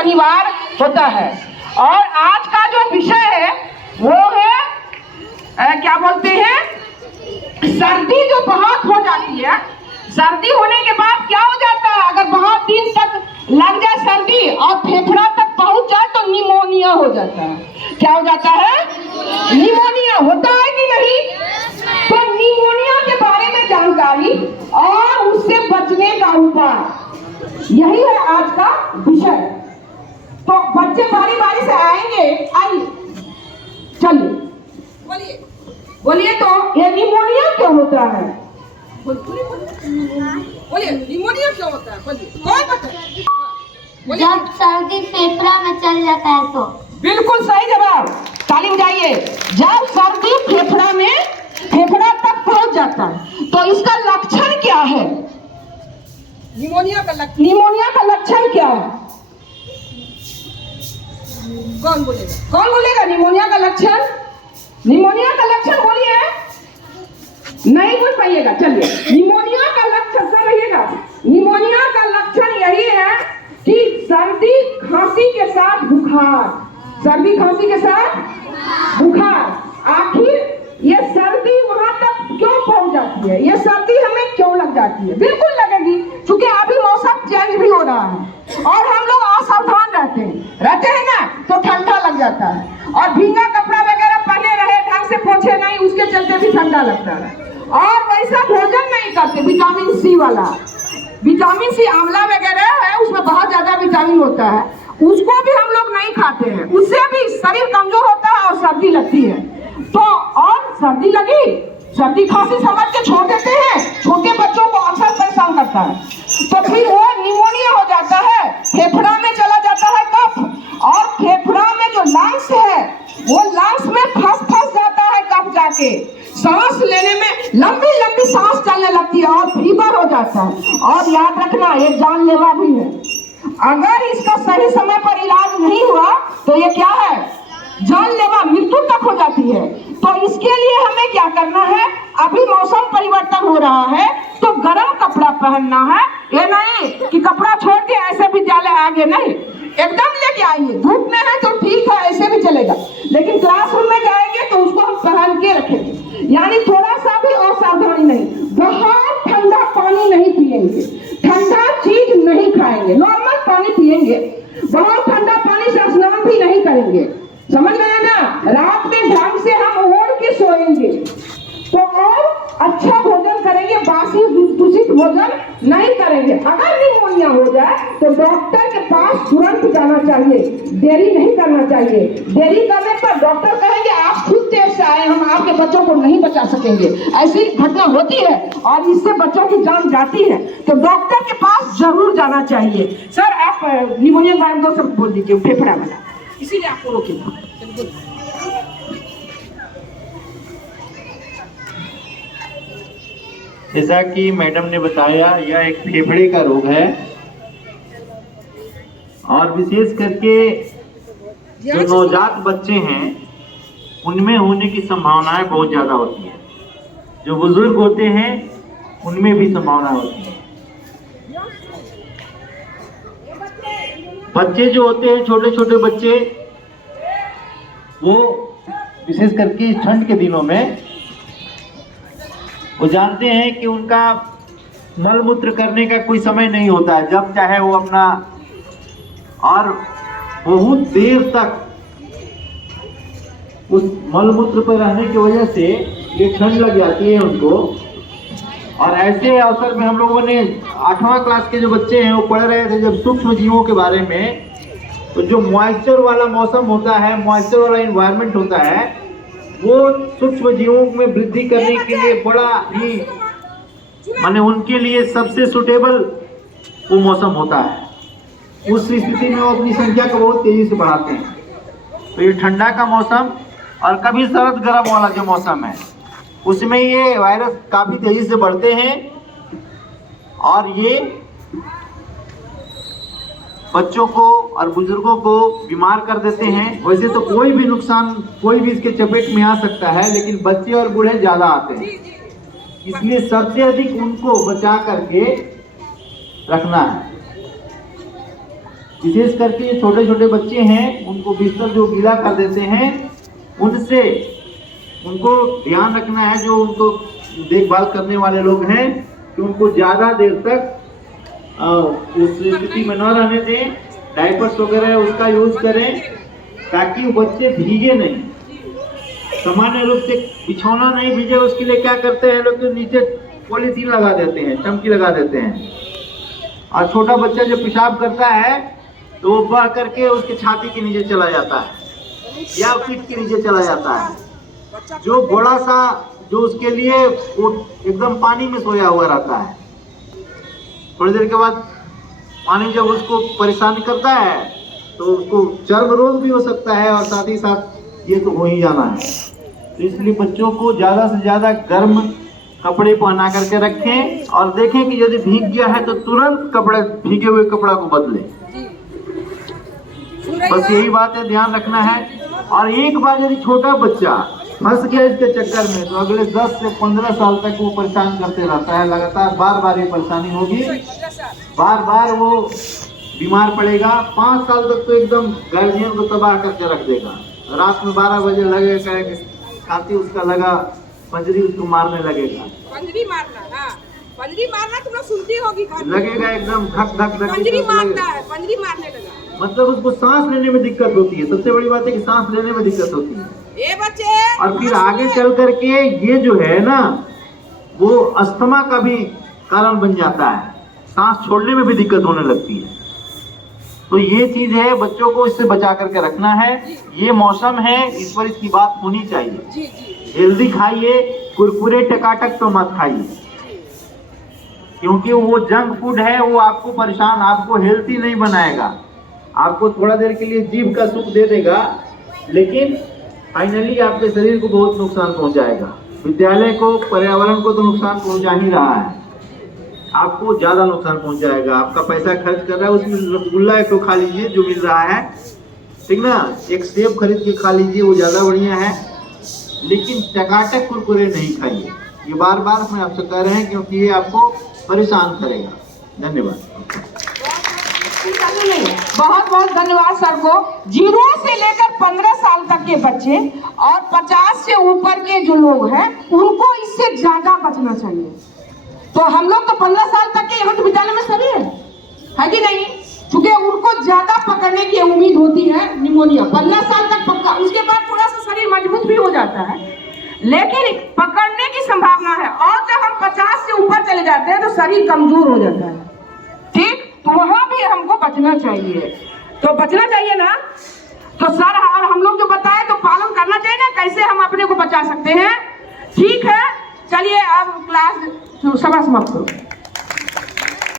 शनिवार होता है। और आज का जो विषय है वो है क्या बोलते हैं, सर्दी जो बहुत हो जाती है। सर्दी होने के बाद क्या हो जाता है, अगर बहुत दिन तक लग जाए सर्दी और फेफड़ा तक पहुंच जाए तो निमोनिया हो जाता है। क्या हो जाता है, निमोनिया होता है कि नहीं। तो निमोनिया के बारे में जानकारी और उससे बचने का उपाय, यही है आज का विषय। तो बच्चे बारी बारी से आएंगे, आइए चलिए बोलिए बोलिए। तो ये निमोनिया क्यों होता है, बोलिए निमोनिया क्यों होता है, बोलिए कौन बताए। जब सर्दी फेफड़ा में चल जाता है तो। बिल्कुल सही जवाब, ताली बजाइए। जब सर्दी फेफड़ा तक पहुंच जाता है तो इसका लक्षण क्या है, निमोनिया का लक्षण क्या है, कौन बोलेगा निमोनिया का लक्षण। निमोनिया का लक्षण बोलिए, नहीं बोल पाइएगा, चलिए। निमोनिया का लक्षण सर रहिएगा, निमोनिया का लक्षण यही है कि सर्दी खांसी के साथ बुखार, सर्दी खांसी के साथ बुखार। आखिर ये सर्दी वहां तक क्यों पहुंच जाती है, ये सर्दी हमें क्यों लग जाती है। बिल्कुल लगेगी, क्योंकि अभी मौसम चेंज भी हो रहा है और हम लोग असावधान रहते हैं ना, तो ठंडा लग जाता है। और भींगा कपड़ा वगैरह पहने रहे, ढंग से पोछे नहीं, उसके चलते भी ठंडा लगता है। और वैसा भोजन नहीं करते, विटामिन सी वाला, विटामिन सी आंवला वगैरह है, उसमें बहुत ज्यादा विटामिन होता है, उसको भी हम लोग नहीं खाते हैं। उससे भी शरीर कमजोर होता है और सर्दी लगती है। तो और सर्दी लगी, सर्दी खांसी समझ के छोड़ देते हैं, छोटे बच्चों को अक्सर परेशान करता है। तो फिर वो निमोनिया हो जाता है, फेफड़ा में चला जाता है कफ, और फेफड़ा में जो लंग्स है वो लंग्स में फंस जाता है कफ, जाके सांस लेने में लंबी लंबी सांस चलने लगती है और फीवर हो जाता है। और याद रखना, ये जानलेवा भी है। अगर इसका सही समय पर इलाज नहीं हुआ तो ये क्या है, जानलेवा, मृत्यु तक हो जाती है। तो इसके लिए हमें क्या करना है, अभी मौसम परिवर्तन हो रहा है तो गर्म कपड़ा पहनना है। ये नहीं कि कपड़ा छोड़ के ऐसे विद्यालय आगे, नहीं, एकदम लेके आइए। धूप में है तो ठीक है, ऐसे भी चलेगा, लेकिन क्लासरूम में जाएंगे तो उसको हम पहन के रखेंगे। यानी थोड़ा सा भी असावधानी नहीं, बहुत ठंडा पानी नहीं पिएंगे, ठंडा चीज नहीं खाएंगे, नॉर्मल पानी पिएंगे, बहुत ठंडा पानी से स्नान भी नहीं करेंगे, समझ में है ना। रात में ढंग से हम ओढ़ के सोएंगे तो और अच्छा भोजन करेंगे, बासी दूषित भोजन नहीं करेंगे। अगर निमोनिया हो जाए तो डॉक्टर के पास तुरंत जाना चाहिए, देरी नहीं करना चाहिए। देरी करने पर डॉक्टर कहेंगे आप खुद देर से आए, हम आपके बच्चों को नहीं बचा सकेंगे। ऐसी घटना होती है और इससे बच्चों की जान जाती है, तो डॉक्टर के पास जरूर जाना चाहिए। सर आप निमोनिया के बारे में 2 शब्द बोल दीजिए, फेफड़ा वाला, इसीलिए आपको रोकेगा। जैसा कि मैडम ने बताया, यह एक फेफड़े का रोग है और विशेष करके जो नवजात बच्चे हैं उनमें होने की संभावनाएं बहुत ज्यादा होती है। जो बुजुर्ग होते हैं उनमें भी संभावना होती है। बच्चे जो होते हैं, छोटे छोटे बच्चे, वो विशेष करके ठंड के दिनों में वो जानते हैं कि उनका मल मूत्र करने का कोई समय नहीं होता है, जब चाहे वो अपना, और बहुत देर तक उस मल मूत्र पर रहने की वजह से ये ठंड लग जाती है उनको। और ऐसे अवसर में हम लोगों ने 8वां क्लास के जो बच्चे हैं वो पढ़ रहे थे जब सूक्ष्म जीवों के बारे में, तो जो मॉइस्चर वाला मौसम होता है, मॉइस्चर वाला इन्वायरमेंट होता है, वो सूक्ष्म जीवों में वृद्धि करने के लिए बड़ा ही, माने उनके लिए सबसे सुटेबल वो मौसम होता है। उस स्थिति में वो अपनी संख्या को बहुत तेजी से बढ़ाते हैं। तो ये ठंडा का मौसम और कभी शरद गर्म वाला जो मौसम है, उसमें ये वायरस काफी तेजी से बढ़ते हैं और ये बच्चों को और बुजुर्गों को बीमार कर देते हैं। वैसे तो कोई भी नुकसान, कोई भी इसके चपेट में आ सकता है, लेकिन बच्चे और बूढ़े ज्यादा आते हैं, इसलिए सबसे अधिक उनको बचा करके रखना है। विशेष करके ये छोटे छोटे बच्चे हैं, उनको बिस्तर जो गीला कर देते हैं, उनसे उनको ध्यान रखना है, जो उनको देखभाल करने वाले लोग हैं, कि उनको ज़्यादा देर तक उस स्थिति में न रहने दें। डायपर्स वगैरह उसका यूज करें ताकि वो बच्चे भीगे नहीं। सामान्य रूप से बिछौना नहीं भीगे, उसके लिए क्या करते हैं लोग, तो नीचे पॉलीथीन लगा देते हैं, चमकी लगा देते हैं। और छोटा बच्चा जब पेशाब करता है तो वो बढ़ करके उसके छाती के नीचे चला जाता है या पीठ के नीचे चला जाता है, जो बड़ा सा जो उसके लिए वो एकदम पानी में सोया हुआ रहता है। थोड़ी देर के बाद पानी जब उसको परेशान करता है तो उसको चर्म रोग भी हो सकता है, और साथ ही साथ ये तो हो ही जाना है। तो इसलिए बच्चों को ज़्यादा से ज़्यादा गर्म कपड़े पहना करके रखें, और देखें कि यदि भीग गया है तो तुरंत कपड़े, भीगे हुए कपड़ा को बदलें। बस यही बात है, ध्यान रखना है। और एक बार यदि छोटा बच्चा फंस गया इसके चक्कर में तो अगले 10 से 15 साल तक वो परेशान करते रहता है, लगातार बार बार ये परेशानी होगी, बार बार वो बीमार पड़ेगा। 5 साल तक तो एकदम गार्जियन को तबाह करके रख देगा। रात में 12 बजे लगेगा, छाती उसका लगा, पंजरी उसको मारने लगेगा। पंजरी मारना, हाँ पंजरी मारना तुम लोग सुनती होगी, लगेगा एकदम धक धक धक, पंजरी मारता है, पंजरी मारने लगा। मतलब उसको सांस लेने में दिक्कत होती है। सबसे बड़ी बात है कि सांस लेने में दिक्कत होती है। ये बच्चे और फिर आगे चल करके ये जो है ना, वो अस्थमा का भी कारण बन जाता है, सांस छोड़ने में भी दिक्कत होने लगती है। तो ये चीज है, बच्चों को इससे बचा करके रखना है। ये मौसम है, इस पर इसकी बात होनी चाहिए। हेल्दी खाइए, कुरकुरे टकाटक तो मत खाइए, क्योंकि वो जंक फूड है, वो आपको परेशान, आपको हेल्थी नहीं बनाएगा। आपको थोड़ा देर के लिए जीभ का सुख दे देगा, लेकिन फाइनली आपके शरीर को बहुत नुकसान पहुंचाएगा। विद्यालय को, पर्यावरण को तो नुकसान पहुंचा ही रहा है, आपको ज्यादा नुकसान पहुंचाएगा। आपका पैसा खर्च कर रहा है, उसमें रसगुल्ला एक तो खा लीजिए जो मिल रहा है, ठीक ना, एक सेब खरीद के खा लीजिए, वो ज्यादा बढ़िया है, लेकिन टकाटक कुरकुरे नहीं खाइए। ये बार बार हम आपसे कह रहे हैं, क्योंकि ये आपको परेशान करेगा। धन्यवाद। बहुत बहुत धन्यवाद सर को। 0 से लेकर 15 साल तक के बच्चे और 50 से ऊपर के जो लोग हैं, उनको इससे ज्यादा बचना चाहिए। तो हम लोग तो 15 साल तक के यहाँ तो विद्यालय में सभी है कि नहीं, क्योंकि उनको ज्यादा पकड़ने की उम्मीद होती है निमोनिया। 15 साल तक पक्का, उसके बाद थोड़ा सा शरीर मजबूत भी हो जाता है, लेकिन पकड़ने की संभावना है। और जब हम 50 से ऊपर चले जाते हैं तो शरीर कमजोर हो जाता है, ठीक, तो वहां भी हमको बचना चाहिए। तो बचना चाहिए ना, तो सर और हम लोग जो बताए तो पालन करना चाहिए ना, कैसे हम अपने को बचा सकते हैं। ठीक है, चलिए अब क्लास सभा समाप्त करो।